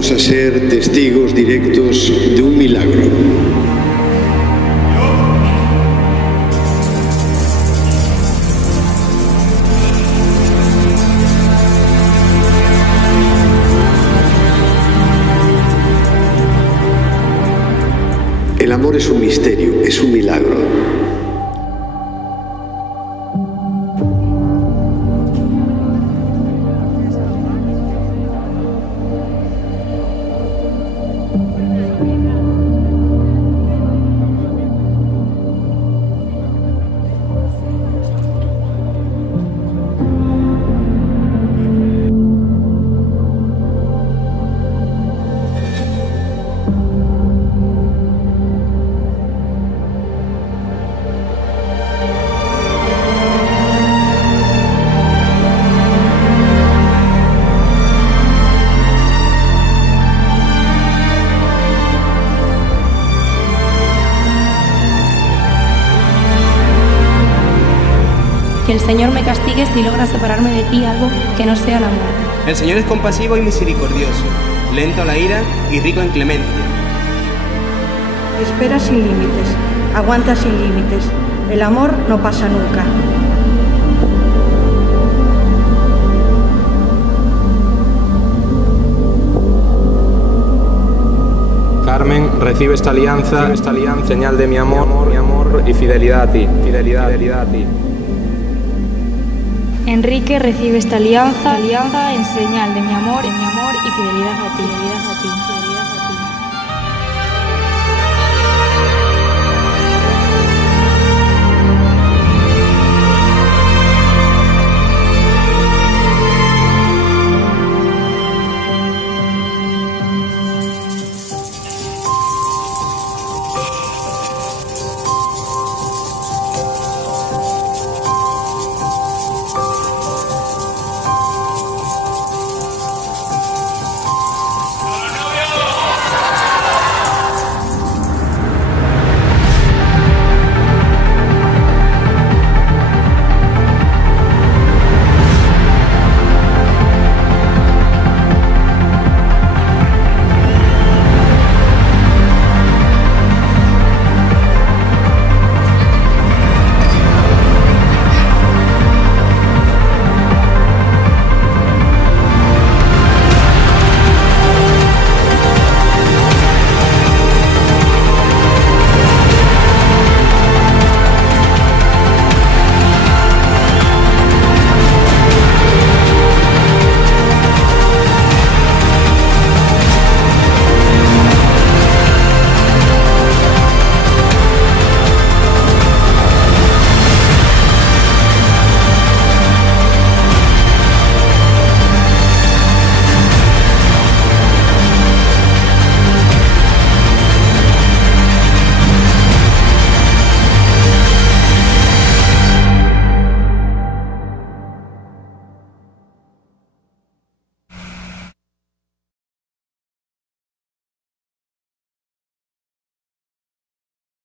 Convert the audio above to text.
Vamos a ser testigos directos de un milagro. El amor es un misterio, es un milagro. Que el Señor me castigue si logra separarme de ti algo que no sea la muerte. El Señor es compasivo y misericordioso, lento a la ira y rico en clemencia. Espera sin límites, aguanta sin límites. El amor no pasa nunca. Carmen, recibe esta alianza, señal de mi amor y fidelidad a ti, fidelidad a ti. Enrique, recibe esta alianza en señal de mi amor y fidelidad a ti.